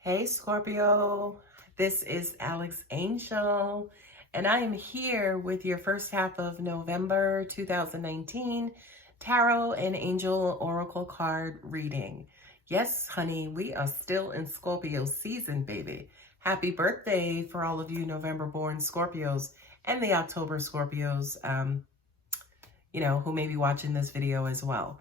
Hey Scorpio, this is Alex Angel, and I am here with your first half of November 2019 Tarot and Angel Oracle card reading. Yes, honey, we are still in Scorpio season, baby. Happy birthday for all of you November born Scorpios and the October Scorpios, who may be watching this video as well.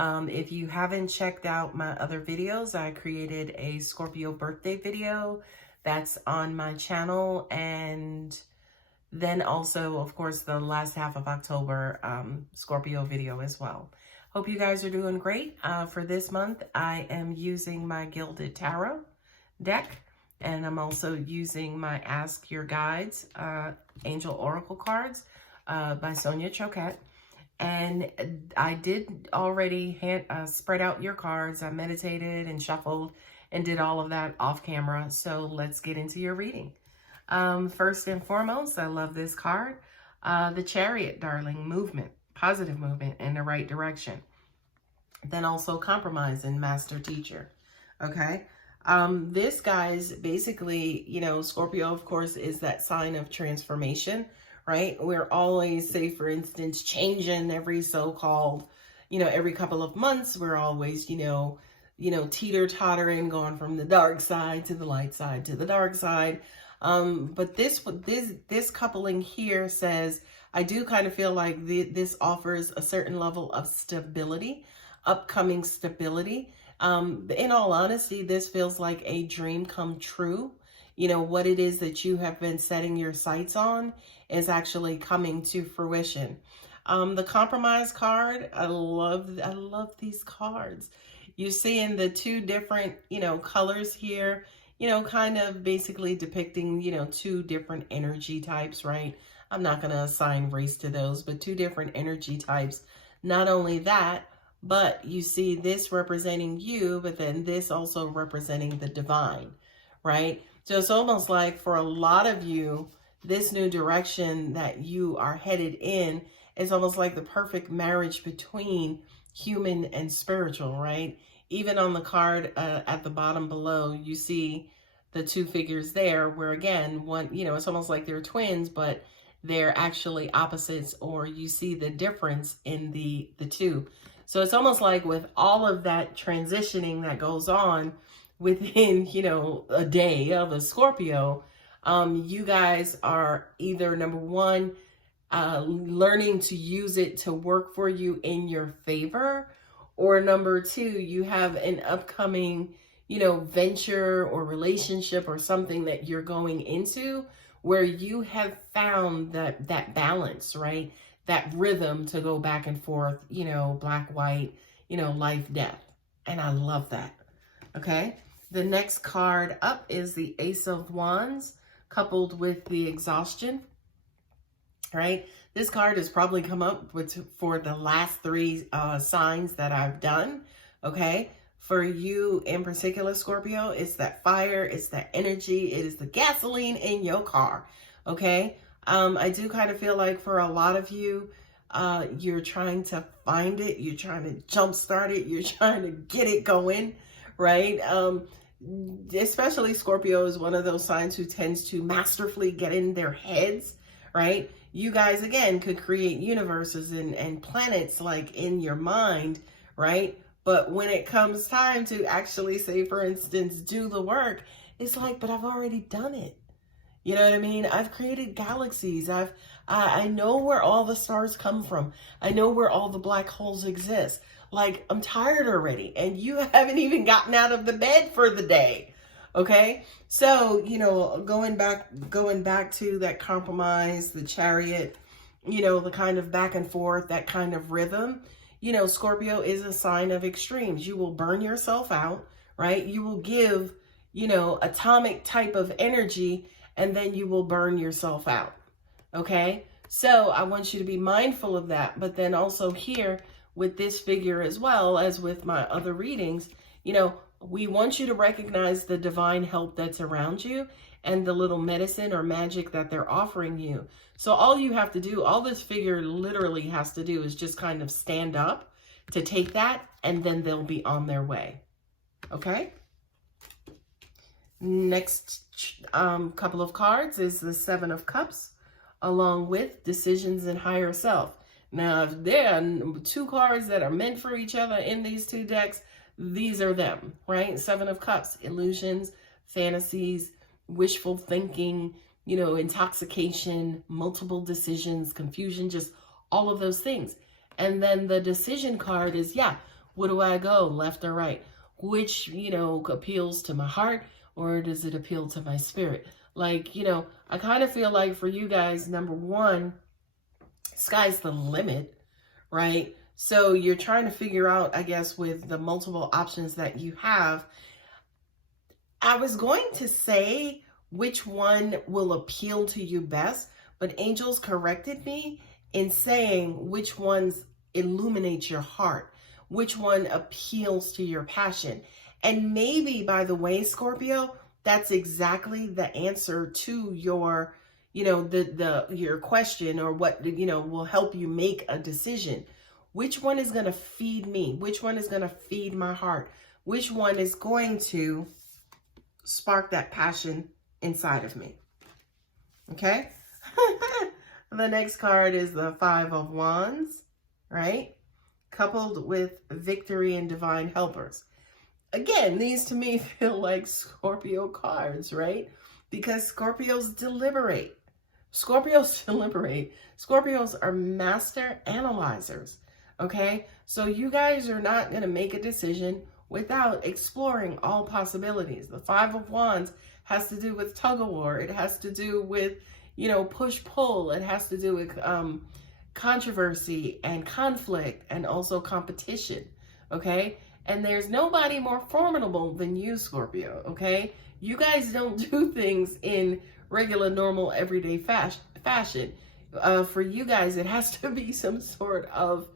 If you haven't checked out my other videos, I created a Scorpio birthday video that's on my channel. And then also, of course, the last half of October Scorpio video as well. Hope you guys are doing great. For this month, I am using my Gilded Tarot deck. And I'm also using my Ask Your Guides Angel Oracle cards by Sonia Choquette. And I did already spread out your cards. I meditated and shuffled and did all of that off camera. So let's get into your reading. First and foremost, I love this card. The Chariot, darling, movement, positive movement in the right direction. Then also compromise and master teacher. Okay. This guy's basically, Scorpio, of course, is that sign of transformation. Right? We're always, say, for instance, changing every so-called, every couple of months. We're always, teeter-tottering, going from the dark side to the light side to the dark side. But this coupling here says, I do kind of feel like this offers a certain level of stability, upcoming stability. In all honesty, this feels like a dream come true. What it is that you have been setting your sights on is actually coming to fruition. The compromise card, I love these cards. You see in the two different, colors here, kind of basically depicting, two different energy types, right? I'm not going to assign race to those, but two different energy types. Not only that, but you see this representing you, but then this also representing the divine, right? So it's almost like for a lot of you, this new direction that you are headed in is almost like the perfect marriage between human and spiritual, right? Even on the card at the bottom below, you see the two figures there where, again, one, it's almost like they're twins, but they're actually opposites, or you see the difference in the two. So it's almost like with all of that transitioning that goes on within, a day of a Scorpio, you guys are either, number one, learning to use it to work for you in your favor, or number two, you have an upcoming, venture or relationship or something that you're going into where you have found that balance, right? That rhythm to go back and forth, black, white, life, death. And I love that. Okay. The next card up is the Ace of Wands coupled with the Exhaustion, right? This card has probably come up for the last three signs that I've done, okay? For you in particular, Scorpio, it's that fire, it's that energy, it is the gasoline in your car, okay? I do kind of feel like for a lot of you, you're trying to find it, you're trying to jumpstart it, you're trying to get it going, right? Especially Scorpio is one of those signs who tends to masterfully get in their heads, right? You guys, again, could create universes and planets like in your mind, right? But when it comes time to actually, say, for instance, do the work, it's like, but I've already done it. You know what I mean? I've created galaxies. I know where all the stars come from. I know where all the black holes exist. Like, I'm tired already, and you haven't even gotten out of the bed for the day. Okay? So, going back to that compromise, the Chariot, the kind of back and forth, that kind of rhythm, Scorpio is a sign of extremes. You will burn yourself out, right? You will give, atomic type of energy, and then you will burn yourself out. Okay? So I want you to be mindful of that. But then also here with this figure, as well as with my other readings, we want you to recognize the divine help that's around you and the little medicine or magic that they're offering you. So all you have to do, all this figure literally has to do is just kind of stand up to take that, and then they'll be on their way. Okay? Next couple of cards is the Seven of Cups, along with decisions and higher self. Now, if there are two cards that are meant for each other in these two decks, these are them, right? Seven of Cups, illusions, fantasies, wishful thinking, intoxication, multiple decisions, confusion, just all of those things. And then the decision card is, where do I go, left or right? Which, appeals to my heart, or does it appeal to my spirit? Like, I kind of feel like for you guys, number one, sky's the limit, right? So you're trying to figure out, I guess, with the multiple options that you have. I was going to say which one will appeal to you best, but angels corrected me in saying which ones illuminate your heart, which one appeals to your passion. And maybe, by the way, Scorpio, that's exactly the answer to your, your question, or what, will help you make a decision. Which one is going to feed me? Which one is going to feed my heart? Which one is going to spark that passion inside of me? Okay. The next card is the Five of Wands, right? Coupled with victory and divine helpers. Again, these to me feel like Scorpio cards, right? Because Scorpios deliberate. Scorpios deliberate. Scorpios are master analyzers, okay? So you guys are not going to make a decision without exploring all possibilities. The Five of Wands has to do with tug of war. It has to do with, push-pull. It has to do with controversy and conflict, and also competition, okay? And there's nobody more formidable than you, Scorpio, okay? You guys don't do things in regular, normal, everyday fashion. For you guys, it has to be some sort of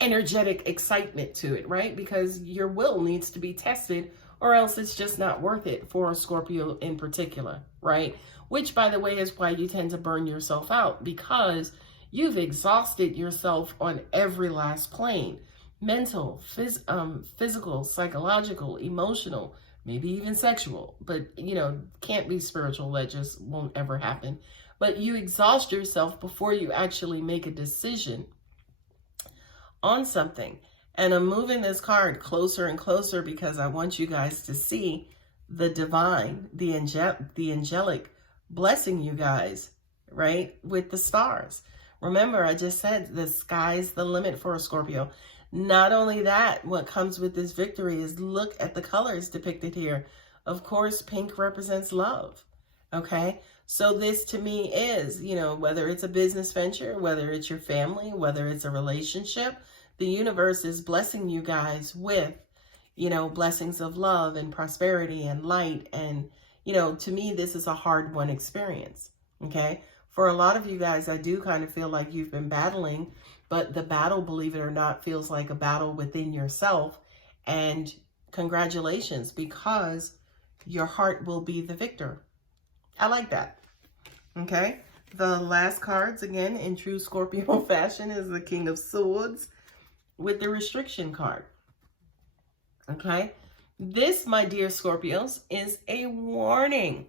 energetic excitement to it, right? Because your will needs to be tested, or else it's just not worth it for a Scorpio in particular, right? Which, by the way, is why you tend to burn yourself out, because you've exhausted yourself on every last plane. Mental, physical, psychological, emotional, maybe even sexual, but can't be spiritual. That just won't ever happen. But you exhaust yourself before you actually make a decision on something. And I'm moving this card closer and closer because I want you guys to see the divine, the angelic blessing you guys, right? With the stars. Remember, I just said the sky's the limit for a Scorpio. Not only that, what comes with this victory is, look at the colors depicted here. Of course, pink represents love, okay? So this to me is, whether it's a business venture, whether it's your family, whether it's a relationship, the universe is blessing you guys with, blessings of love and prosperity and light. And, to me, this is a hard-won experience, okay? For a lot of you guys, I do kind of feel like you've been battling, but the battle, believe it or not, feels like a battle within yourself. And congratulations, because your heart will be the victor. I like that. Okay. The last cards, again, in true Scorpio fashion, is the King of Swords with the restriction card. Okay. This, my dear Scorpios, is a warning.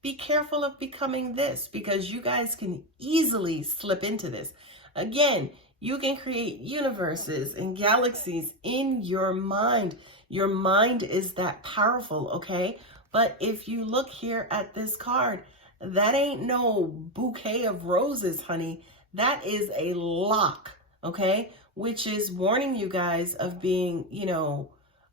Be careful of becoming this, because you guys can easily slip into this. Again, you can create universes and galaxies in your mind. Your mind is that powerful, okay? But if you look here at this card, that ain't no bouquet of roses, honey. That is a lock, okay? Which is warning you guys of being,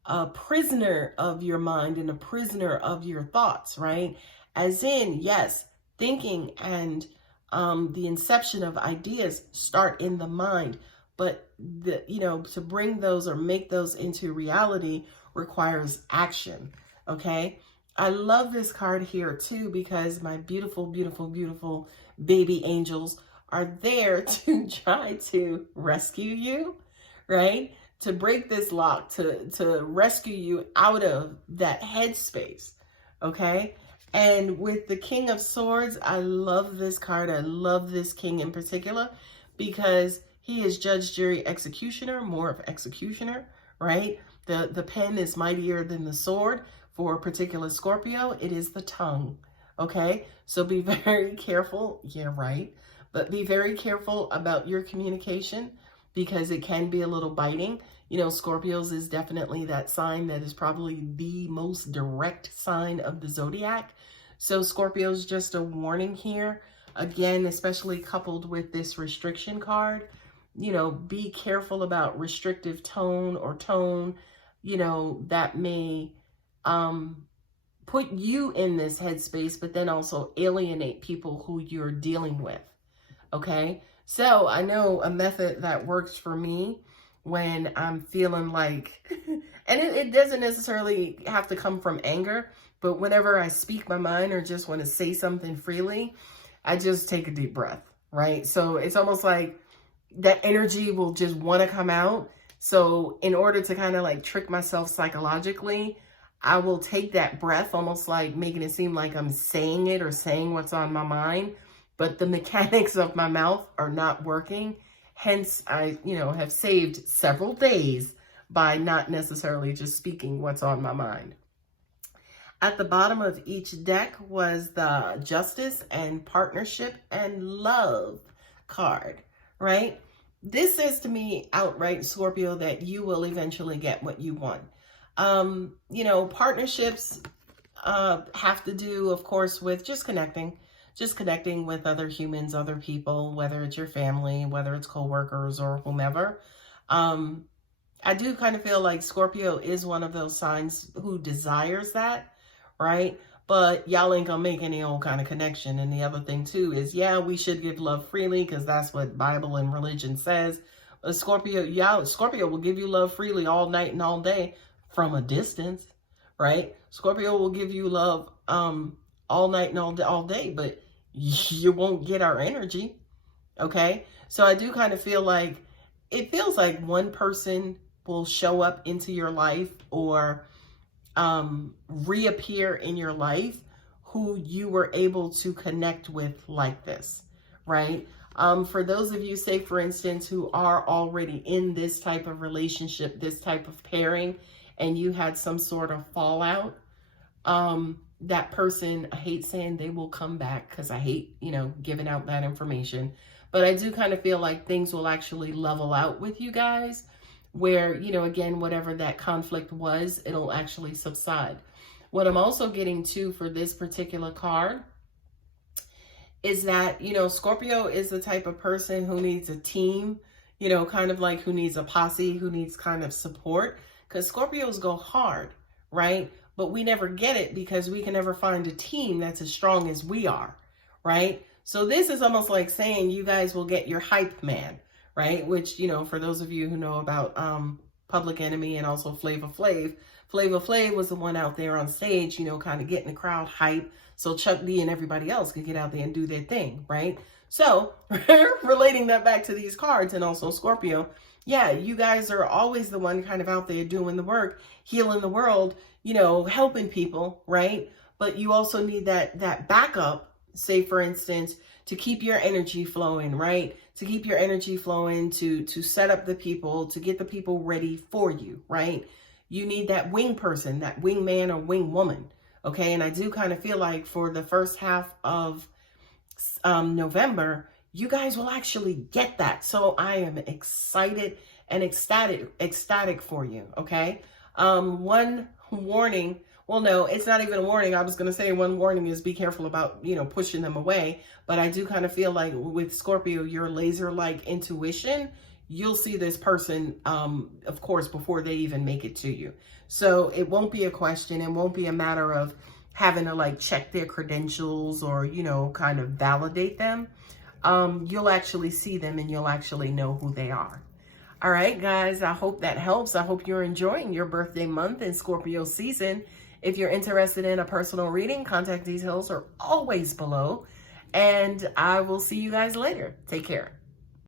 a prisoner of your mind and a prisoner of your thoughts, right? As in, yes, thinking and the inception of ideas start in the mind, but to bring those or make those into reality requires action. Okay. I love this card here too, because my beautiful, beautiful, beautiful baby angels are there to try to rescue you, right? To break this lock, to rescue you out of that headspace. Okay. And with the King of Swords, I love this card. I love this king in particular because he is judge, jury, executioner, more of executioner, right? The pen is mightier than the sword. for a particular Scorpio, it is the tongue. Okay, so be very careful. Yeah, right. But be very careful about your communication because it can be a little biting. You know, Scorpios is definitely that sign that is probably the most direct sign of the zodiac. So Scorpios, just a warning here. Again, especially coupled with this restriction card, you know, be careful about restrictive tone or tone, you know, that may put you in this headspace, but then also alienate people who you're dealing with. Okay. So I know a method that works for me when I'm feeling like, and it doesn't necessarily have to come from anger, but whenever I speak my mind or just want to say something freely, I just take a deep breath, right? So it's almost like that energy will just want to come out. So in order to kind of like trick myself psychologically, I will take that breath, almost like making it seem like I'm saying it or saying what's on my mind, but the mechanics of my mouth are not working. Hence, I, you know, have saved several days by not necessarily just speaking what's on my mind. At the bottom of each deck was the Justice and Partnership and Love card, right? This says to me outright, Scorpio, that you will eventually get what you want. You know, partnerships have to do, of course, with just connecting with other humans, other people, whether it's your family, whether it's coworkers or whomever. I do kind of feel like Scorpio is one of those signs who desires that, right? But y'all ain't gonna make any old kind of connection. And the other thing too is, yeah, we should give love freely because that's what Bible and religion says. But Scorpio will give you love freely all night and all day from a distance, right? Scorpio will give you love all night and all day, but you won't get our energy, okay? So I do kind of feel like, it feels like one person will show up into your life or reappear in your life who you were able to connect with like this, right? For those of you, say for instance, who are already in this type of relationship, this type of pairing, and you had some sort of fallout, that person, I hate saying they will come back because I hate, you know, giving out that information, but I do kind of feel like things will actually level out with you guys where, you know, again, whatever that conflict was, it'll actually subside. What I'm also getting to for this particular card is that, you know, Scorpio is the type of person who needs a team, you know, kind of like who needs a posse, who needs kind of support, because Scorpios go hard, right? But we never get it because we can never find a team that's as strong as we are, right? So this is almost like saying you guys will get your hype man, right? Which, you know, for those of you who know about Public Enemy and also Flavor Flav, Flavor Flav was the one out there on stage, you know, kind of getting the crowd hype so Chuck D and everybody else could get out there and do their thing, right? So relating that back to these cards and also Scorpio, yeah, you guys are always the one kind of out there doing the work, healing the world, you know, helping people, right? But you also need that backup, say for instance, to keep your energy flowing, right? To keep your energy flowing, to set up the people, to get the people ready for you, right? You need that wing person, that wing man or wing woman, okay? And I do kind of feel like for the first half of November, you guys will actually get that. So I am excited and ecstatic for you, okay? One warning, well, no, it's not even a warning. I was going to say one warning is be careful about, you know, pushing them away. But I do kind of feel like with Scorpio, your laser-like intuition, you'll see this person, of course, before they even make it to you. So it won't be a question. It won't be a matter of having to like check their credentials or, you know, kind of validate them. You'll actually see them and you'll actually know who they are. All right, guys, I hope that helps. I hope you're enjoying your birthday month and Scorpio season. If you're interested in a personal reading, contact details are always below. And I will see you guys later. Take care.